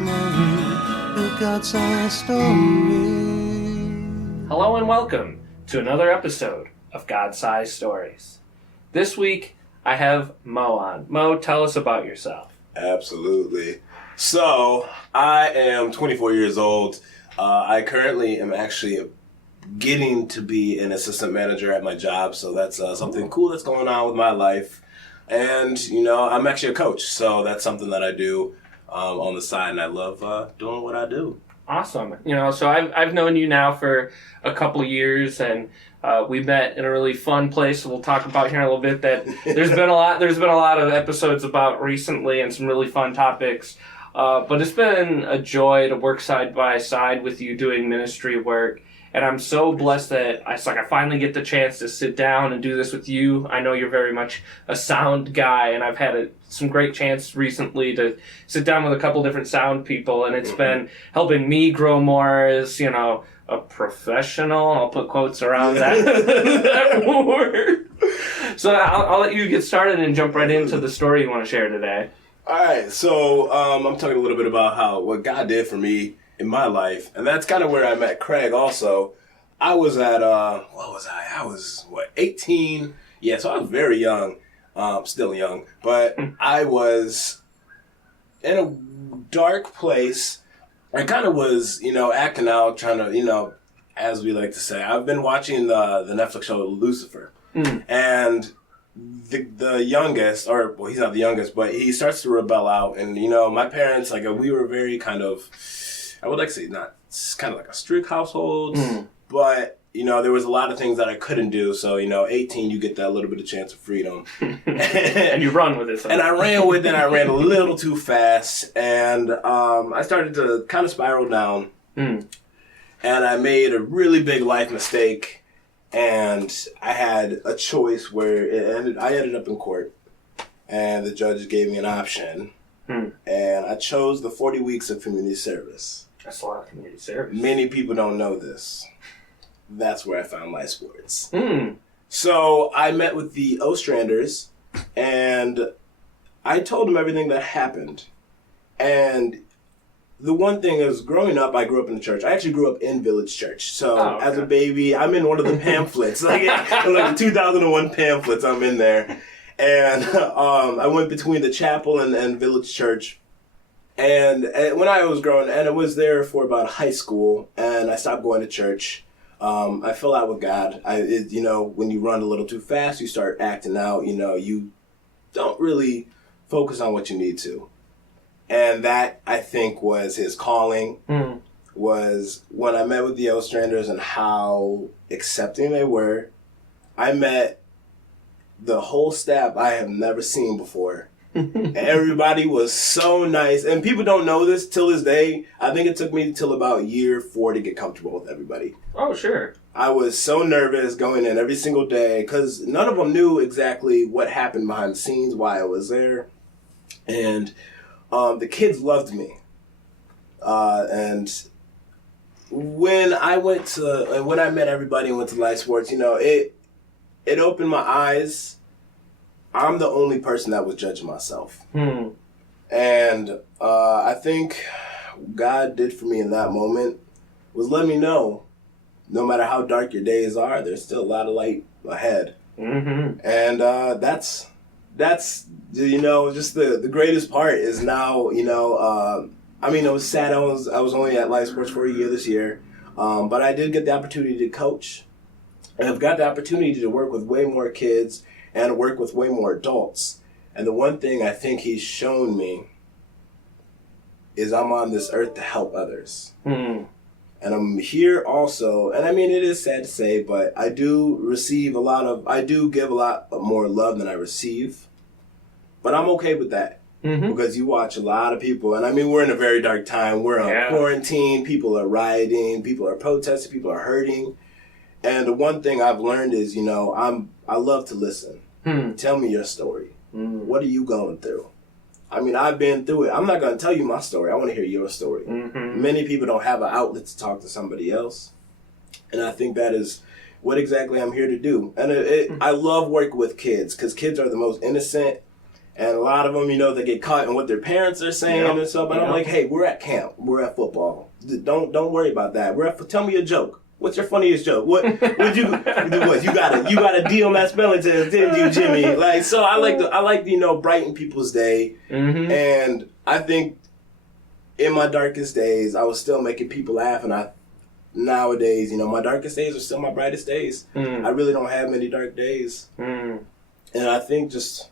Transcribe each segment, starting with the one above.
Maurice, the God-sized story. Hello and welcome to another episode of God-Sized Stories. This week, I have Mo on. Mo, tell us about yourself. Absolutely. So, I am 24 years old. I currently am actually getting to be an assistant manager at my job, so that's something cool that's going on with my life. And, I'm actually a coach, so that's something that I do on the side, and I love doing what I do. Awesome. So I've known you now for a couple of years, and we met in a really fun place. We'll talk about here in a little bit. That there's been a lot of episodes about recently, and some really fun topics. But it's been a joy to work side by side with you doing ministry work. And I'm so blessed that I finally get the chance to sit down and do this with you. I know you're very much a sound guy, and I've had some great chance recently to sit down with a couple different sound people, and it's been helping me grow more as, a professional. I'll put quotes around that word. So I'll let you get started and jump right into the story you want to share today. All right, so I'm talking a little bit about what God did for me in my life, and that's kind of where I met Craig also. I was at, what was I? I was, 18? Yeah, so I was very young, still young, but I was in a dark place. I kind of was, acting out, trying to, as we like to say. I've been watching the Netflix show Lucifer, and the youngest, he's not the youngest, but he starts to rebel out. And, my parents, we were very kind of, I would like to say not kind of like a strict household, but, there was a lot of things that I couldn't do. So, 18, you get that little bit of chance of freedom. And you run with it. And I ran with it. I ran a little too fast. And I started to kind of spiral down. And I made a really big life mistake. And I had a choice where I ended up in court, and the judge gave me an option, and I chose the 40 weeks of community service. That's a lot of community service. Many people don't know this. That's where I found life sports. So I met with the Ostranders, and I told them everything that happened. And the one thing is, growing up, I grew up in the church. I actually grew up in Village Church. So as a baby, I'm in one of the pamphlets, like the 2001 pamphlets. I'm in there, and I went between the chapel and Village Church. And when I was growing, and I was there for about high school, and I stopped going to church. I fell out with God. When you run a little too fast, you start acting out. You don't really focus on what you need to. And that, I think, was his calling, was when I met with the Ostranders and how accepting they were. I met the whole staff I have never seen before. Everybody was so nice. And people don't know this till this day. I think it took me till about year 4 to get comfortable with everybody. Oh, sure. I was so nervous going in every single day because none of them knew exactly what happened behind the scenes, why I was there. And the kids loved me. And when I met everybody and went to life sports, it opened my eyes. I'm the only person that was judging myself. And I think God did for me in that moment was let me know, no matter how dark your days are, there's still a lot of light ahead. And that's just the greatest part is now, it was sad. I was only at Life Sports for a year this year, but I did get the opportunity to coach, and I've got the opportunity to work with way more kids and work with way more adults. And the one thing I think he's shown me is I'm on this earth to help others. And I'm here also, and it is sad to say, but I do give a lot more love than I receive. But I'm okay with that because you watch a lot of people, and we're in a very dark time. We're on quarantine. People are rioting. People are protesting. People are hurting. And the one thing I've learned is, I love to listen. Tell me your story. What are you going through? I've been through it. I'm not going to tell you my story. I want to hear your story. Many people don't have an outlet to talk to somebody else. And I think that is what exactly I'm here to do. And I love working with kids because kids are the most innocent And a lot of them, they get caught in what their parents are saying and stuff. And I'm like, hey, we're at camp. We're at football. Don't worry about that. Tell me a joke. What's your funniest joke? What you got a D on that spelling test, didn't you, Jimmy? Like, so I like brighten people's day. Mm-hmm. And I think in my darkest days, I was still making people laugh, and nowadays, my darkest days are still my brightest days. I really don't have many dark days. And I think just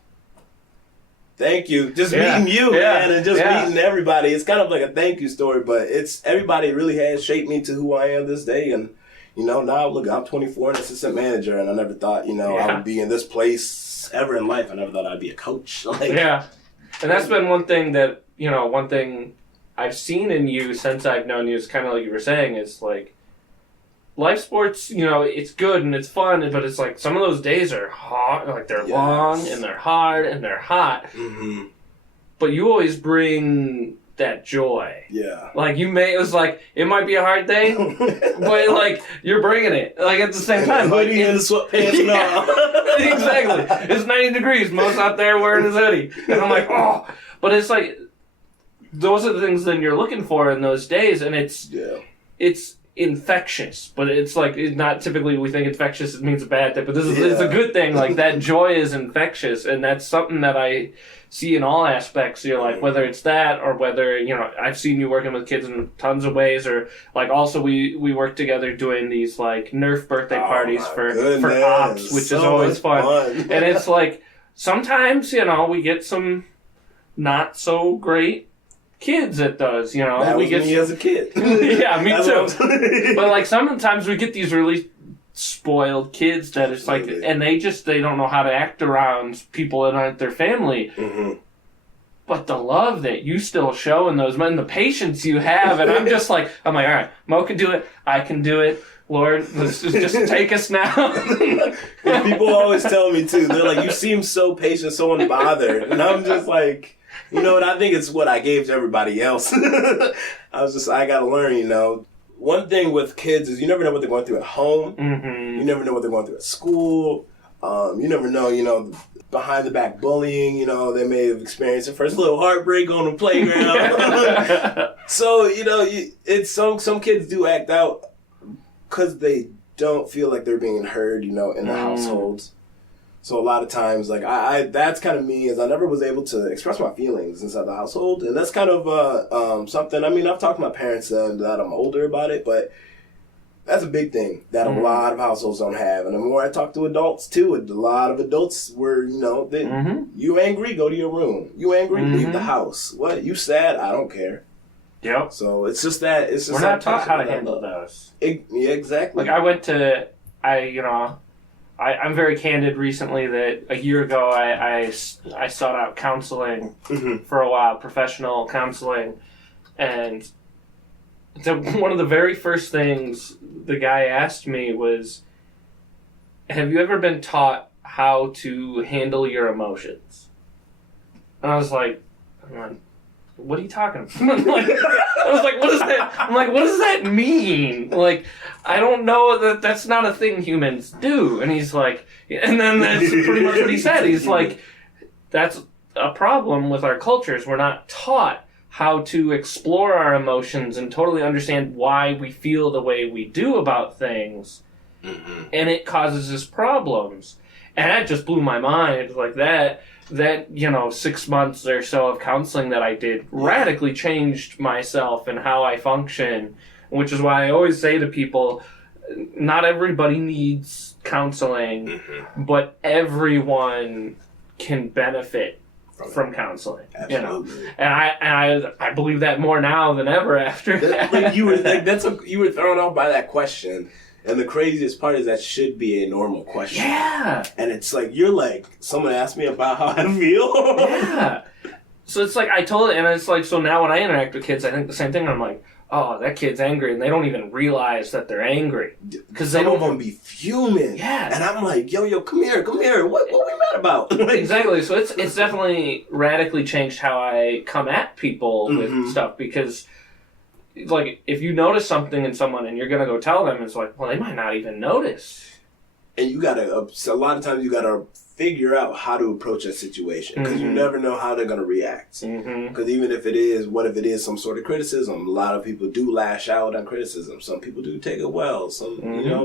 thank you. Just meeting you, man, and just meeting everybody. It's kind of like a thank you story, but everybody really has shaped me to who I am this day. And, now look, I'm 24 and assistant manager, and I never thought, I would be in this place ever in life. I never thought I'd be a coach. And that's been one thing that, one thing I've seen in you since I've known you is kind of like you were saying, is like, life sports, it's good and it's fun, but it's like some of those days are hard, like they're long and they're hard and they're hot. Mm-hmm. But you always bring that joy. Yeah. Like it might be a hard day, but like you're bringing it. Like at the same time. Hoodie and the sweatpants now. Exactly. It's 90 degrees. Mo's out there wearing his hoodie. And I'm like, oh. But it's like, those are the things that you're looking for in those days, and it's infectious, but it's like, it's not typically we think infectious it means a bad thing, but it's a good thing. Like that joy is infectious, and that's something that I see in all aspects of your life, whether it's that or whether I've seen you working with kids in tons of ways, or like also we work together doing these like Nerf birthday parties for ops, which is always fun. And it's like sometimes we get some not so great kids at those, That was me as a kid. Yeah, me too. But like sometimes we get these really spoiled kids that it's like, and they don't know how to act around people that aren't their family. Mm-hmm. But the love that you still show in those men, the patience you have, and I'm like, all right, Mo can do it, I can do it. Lord, let's just take us now. People always tell me too. They're like, you seem so patient, so unbothered, and I'm just like, you know what? I think it's what I gave to everybody else. I got to learn, One thing with kids is you never know what they're going through at home. Mm-hmm. You never know what they're going through at school. You never know, behind the back bullying, they may have experienced their first little heartbreak on the playground. So, it's some kids do act out because they don't feel like they're being heard, in the households. So a lot of times, like, I that's kind of me, is I never was able to express my feelings inside the household. And that's kind of something, I've talked to my parents that I'm older about it, but that's a big thing that a lot of households don't have. And the more I talk to adults, too, a lot of adults were, you angry, go to your room. You angry, leave the house. What, you sad? I don't care. Yep. So it's just that. We're not taught how to handle those. Yeah, exactly. Like I'm very candid recently that a year ago I sought out counseling for a while, professional counseling, and one of the very first things the guy asked me was, have you ever been taught how to handle your emotions? And I was like, what are you talking about? I was like, what is that? I'm like, what does that mean? Like, I don't know that's not a thing humans do. And he's like, and then that's pretty much what he said. He's like, that's a problem with our cultures. We're not taught how to explore our emotions and totally understand why we feel the way we do about things. Mm-hmm. And it causes us problems. And that just blew my mind. Like that 6 months or so of counseling that I did radically changed myself and how I function, which is why I always say to people, not everybody needs counseling, but everyone can benefit from counseling. Absolutely. And I believe that more now than ever after that. Like you were thrown off by that question. And the craziest part is that should be a normal question. Yeah. And it's like, you're like, someone asked me about how I feel. Yeah. So it's like, I told it, and it's like, so now when I interact with kids, I think the same thing. I'm like, oh, that kid's angry, and they don't even realize that they're angry. Because some of them be fuming. Yeah. And I'm like, yo, come here. What we mad about? Exactly. So it's definitely radically changed how I come at people with stuff, because like, if you notice something in someone and you're going to go tell them, it's like, well, they might not even notice. And you got to, a lot of times you got to figure out how to approach that situation, because you never know how they're going to react. Because even if it is some sort of criticism, a lot of people do lash out on criticism. Some people do take it well. Some,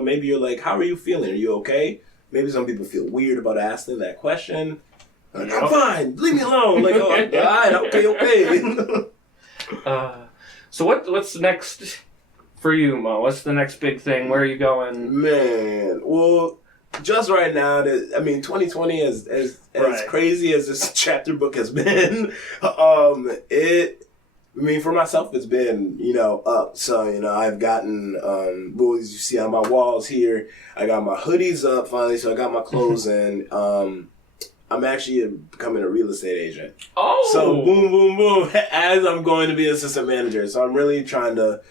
maybe you're like, how are you feeling? Are you okay? Maybe some people feel weird about asking that question. Like, I'm fine. Leave me alone. Like, oh, all right, okay. So what's next for you, Mo? What's the next big thing? Where are you going? Man, well, just right now, 2020, as crazy as this chapter book has been, for myself, it's been, up. So, I've gotten, as you see on my walls here, I got my hoodies up finally, so I got my clothes in. I'm actually becoming a real estate agent. Oh! So, boom, boom, boom, as I'm going to be assistant manager. So, I'm really trying to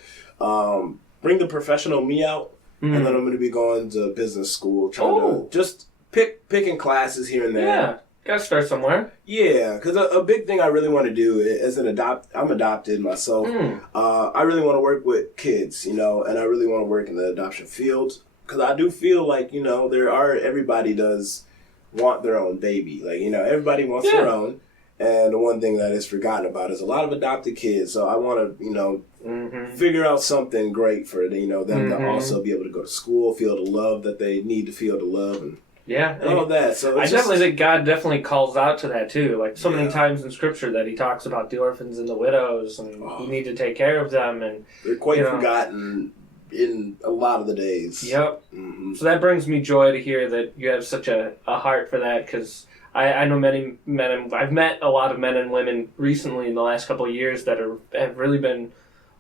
bring the professional me out. And then I'm going to be going to business school, trying to just picking classes here and there. Yeah, gotta start somewhere. Yeah, because a big thing I really want to do is I'm adopted myself. I really want to work with kids, and I really want to work in the adoption field, because I do feel like, everybody does want their own baby. Like, everybody wants their own. And the one thing that is forgotten about is a lot of adopted kids. So I want to, figure out something great for them to also be able to go to school, feel the love that they need to feel the love, and all of that. So I definitely think God definitely calls out to that too. Like so many times in Scripture that He talks about the orphans and the widows, and you need to take care of them. And they're quite forgotten in a lot of the days. Yep. So that brings me joy to hear that you have such a heart for that, because I know many men, I've met a lot of men and women recently in the last couple of years that have really been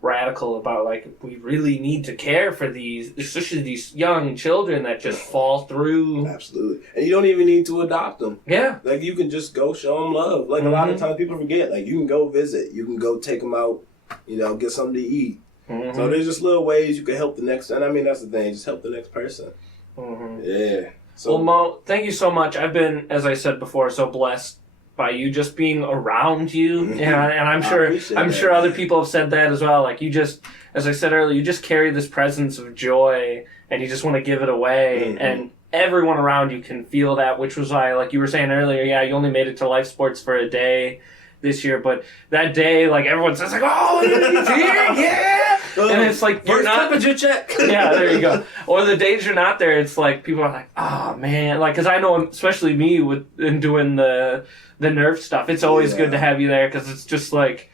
radical about, like, we really need to care for these, especially these young children that just fall through. Absolutely. And you don't even need to adopt them. Yeah. Like, you can just go show them love. Like, a lot of times people forget, like, you can go visit. You can go take them out, get something to eat. So there's just little ways you can help the next, and that's the thing, just help the next person. Yeah. So, well, Mo, thank you so much. I've been, as I said before, so blessed by you just being around you, and I'm sure other people have said that as well. Like, you just, as I said earlier, you just carry this presence of joy, and you just want to give it away, and everyone around you can feel that, which was why, like you were saying earlier, you only made it to Life Sports for a day this year, but that day, like, everyone says, like, oh, he's here, yeah! And it's like, you're not... temperature check! Yeah, there you go. Or the days you're not there, it's like, people are like, oh, man. Like, because I know, especially me, in doing the Nerf stuff, it's always good to have you there, because it's just like,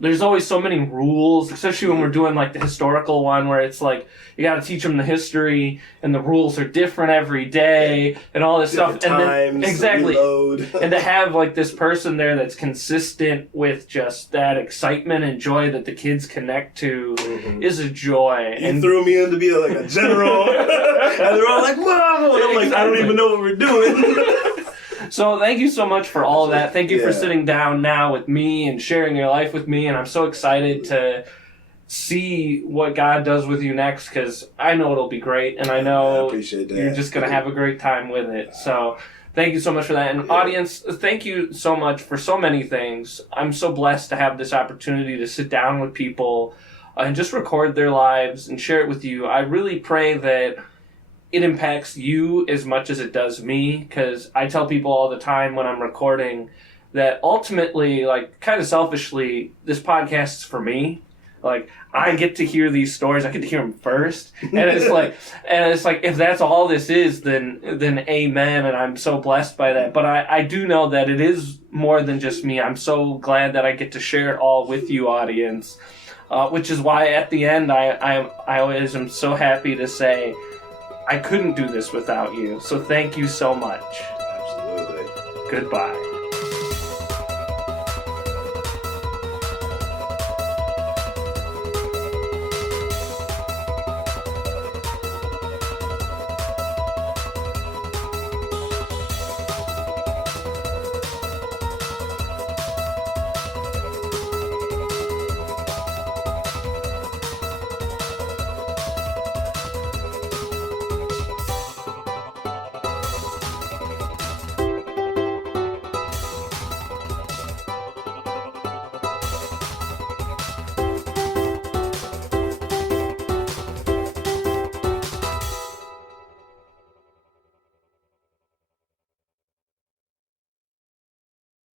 there's always so many rules, especially when we're doing, like, the historical one, where it's like, you got to teach them the history, and the rules are different every day, and all this different stuff. Times, and then, exactly. Reload. And to have, like, this person there that's consistent with just that excitement and joy that the kids connect to is a joy. You threw me in to be, like, a general, and they're all like, whoa! And I'm like, I don't even know what we're doing. So thank you so much for all of that. Thank you for sitting down now with me and sharing your life with me. And I'm so excited to see what God does with you next, because I know it'll be great. And I know I appreciate that. You're just going to have a great time with it. So thank you so much for that. And audience, thank you so much for so many things. I'm so blessed to have this opportunity to sit down with people and just record their lives and share it with you. I really pray that it impacts you as much as it does me, because I tell people all the time when I'm recording that ultimately, like, kind of selfishly, this podcast is for me. Like, I get to hear these stories. I get to hear them first. And it's like, if that's all this is, then amen. And I'm so blessed by that. But I do know that it is more than just me. I'm so glad that I get to share it all with you, audience. Which is why at the end, I always am so happy to say, I couldn't do this without you. So thank you so much. Absolutely. Goodbye.